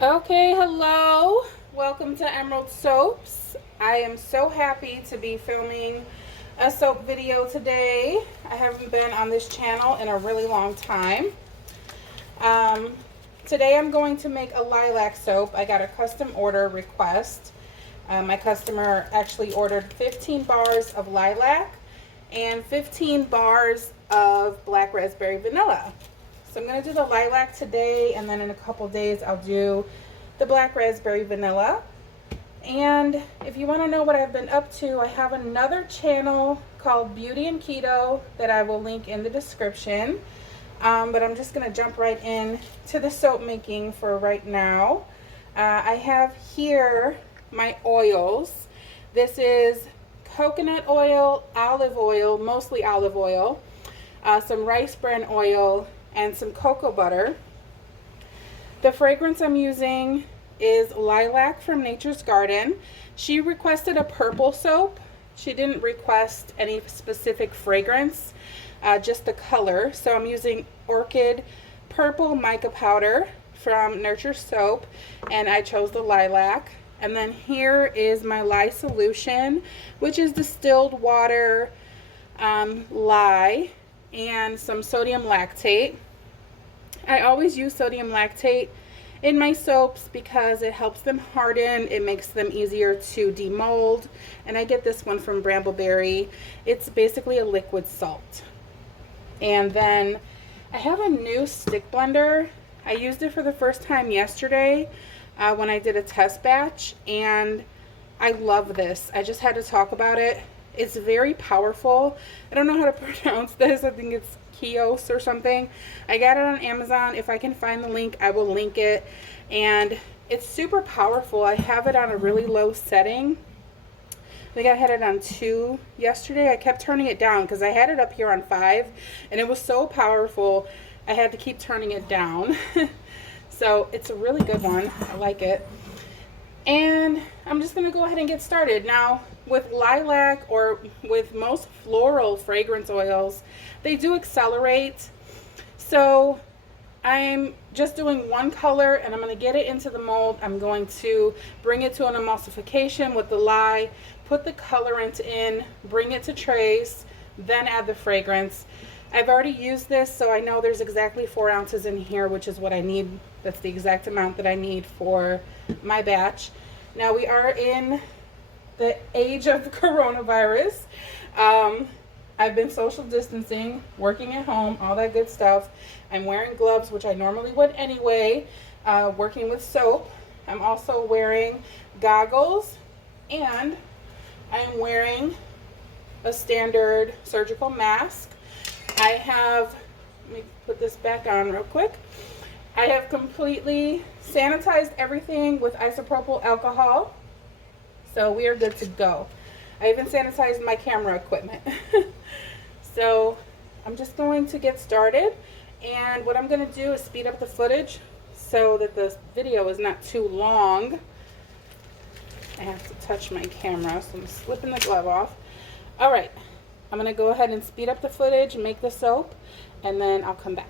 Okay, hello. Welcome to Emerald Soaps. I am so happy to be filming a soap video today. I haven't been on this channel in a really long time. Um, Today I'm going to make a lilac soap. I got a custom order request. My customer actually ordered 15 bars of lilac and 15 bars of black raspberry vanilla. So I'm going to do the lilac today, and then in a couple days I'll do the black raspberry vanilla. And if you want to know what I've been up to, I have another channel called Beauty and Keto that I will link in the description. But I'm just going to jump right in to the soap making for right now. I have here my oils. This is coconut oil, olive oil, mostly olive oil, some rice bran oil, and some cocoa butter. The fragrance I'm using is Lilac from Nature's Garden. She requested a purple soap. She didn't request any specific fragrance, just the color. So I'm using Orchid Purple Mica Powder from Nurture Soap, and I chose the lilac. And then here is my lye solution, which is distilled water, lye, and some sodium lactate. I always use sodium lactate in my soaps because it helps them harden. It makes them easier to demold. And I get this one from Brambleberry. It's basically a liquid salt. And then I have a new stick blender. I used it for the first time yesterday when I did a test batch, and I love this. I just had to talk about it. It's very powerful. I don't know how to pronounce this. I think it's Kios or something. I got it on Amazon. If I can find the link, I will link it. And it's super powerful. I have it on a really low setting. I think I had it on 2 yesterday. I kept turning it down because I had it up here on 5, and it was so powerful I had to keep turning it down. So it's a really good one. I like it. And I'm just going to go ahead and get started. Now, with lilac or with most floral fragrance oils, they do accelerate. So I'm just doing one color, and I'm going to get it into the mold. I'm going to bring it to an emulsification with the lye, put the colorant in, bring it to trace, then add the fragrance. I've already used this, so I know there's exactly 4 ounces in here, which is what I need. That's the exact amount that I need for my batch. Now, we are in the age of the coronavirus. I've been social distancing, working at home, all that good stuff. I'm wearing gloves, which I normally would anyway, working with soap. I'm also wearing goggles, and I'm wearing a standard surgical mask. I have, let me put this back on real quick. I have completely sanitized everything with isopropyl alcohol, so we are good to go. I even sanitized my camera equipment. So I'm just going to get started, and what I'm going to do is speed up the footage so that the video is not too long. I have to touch my camera, so I'm slipping the glove off. All right, I'm going to go ahead and speed up the footage, make the soap, and then I'll come back.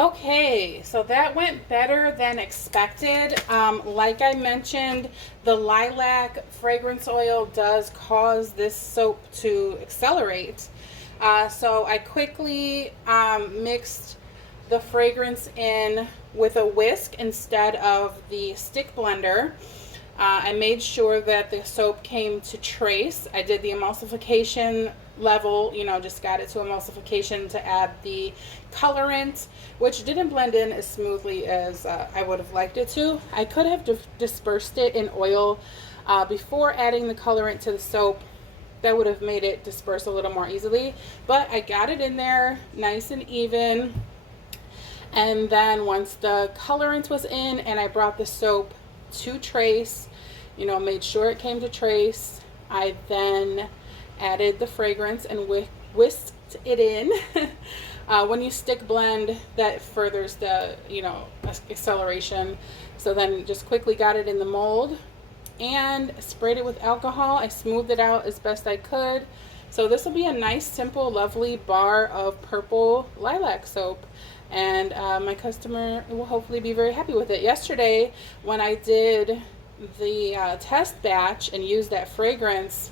Okay, so that went better than expected. Like I mentioned, the lilac fragrance oil does cause this soap to accelerate. So I quickly mixed the fragrance in with a whisk instead of the stick blender. I made sure that the soap came to trace. I did the emulsification level, just got it to emulsification to add the colorant, which didn't blend in as smoothly as I would have liked it to. I could have dispersed it in oil before adding the colorant to the soap. That would have made it disperse a little more easily, but I got it in there nice and even. And then once the colorant was in and I brought the soap to trace, made sure it came to trace, I then added the fragrance and whisked it in. When you stick blend, that furthers the acceleration. So then just quickly got it in the mold and sprayed it with alcohol. I smoothed it out as best I could. So this will be a nice, simple, lovely bar of purple lilac soap. And my customer will hopefully be very happy with it. Yesterday, when I did the test batch and used that fragrance,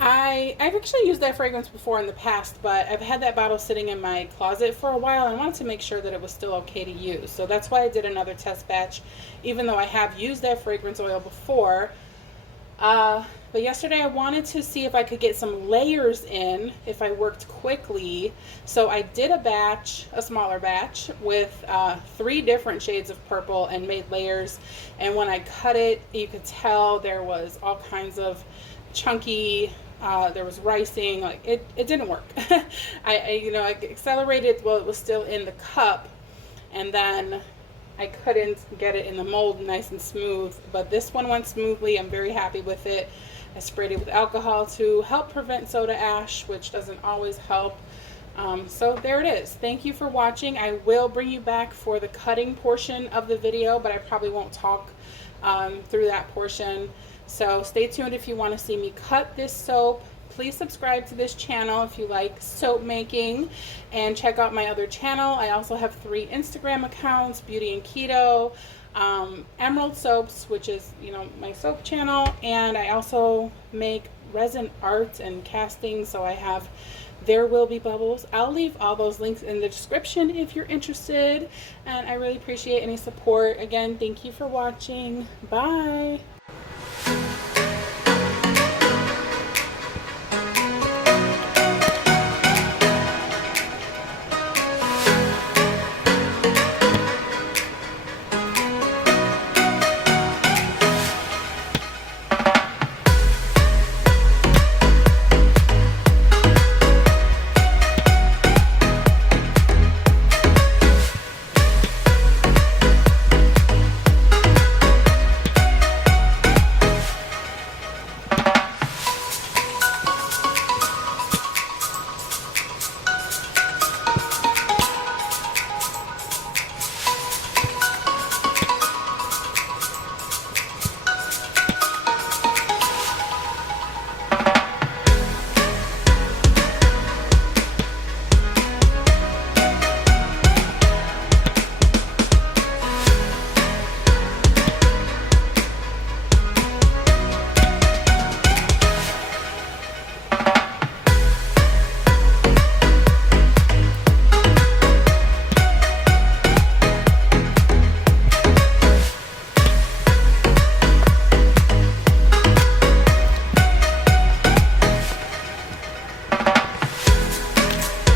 I've actually used that fragrance before in the past, but I've had that bottle sitting in my closet for a while. I wanted to make sure that it was still okay to use. So that's why I did another test batch, even though I have used that fragrance oil before. But yesterday I wanted to see if I could get some layers in if I worked quickly. So I did a smaller batch with 3 different shades of purple and made layers. And when I cut it, you could tell there was all kinds of chunky, there was ricing, like it didn't work. I accelerated while it was still in the cup, and then I couldn't get it in the mold nice and smooth, but this one went smoothly. I'm very happy with it. I sprayed it with alcohol to help prevent soda ash, which doesn't always help. So there it is. Thank you for watching. I will bring you back for the cutting portion of the video, but I probably won't talk through that portion. So stay tuned if you want to see me cut this soap. Please subscribe to this channel if you like soap making, and check out my other channel. I also have 3 Instagram accounts: Beauty and Keto, Emerald Soaps, which is my soap channel, and I also make resin art and casting. So I have There Will Be Bubbles. I'll leave all those links in the description if you're interested, and I really appreciate any support. Again, thank you for watching. Bye.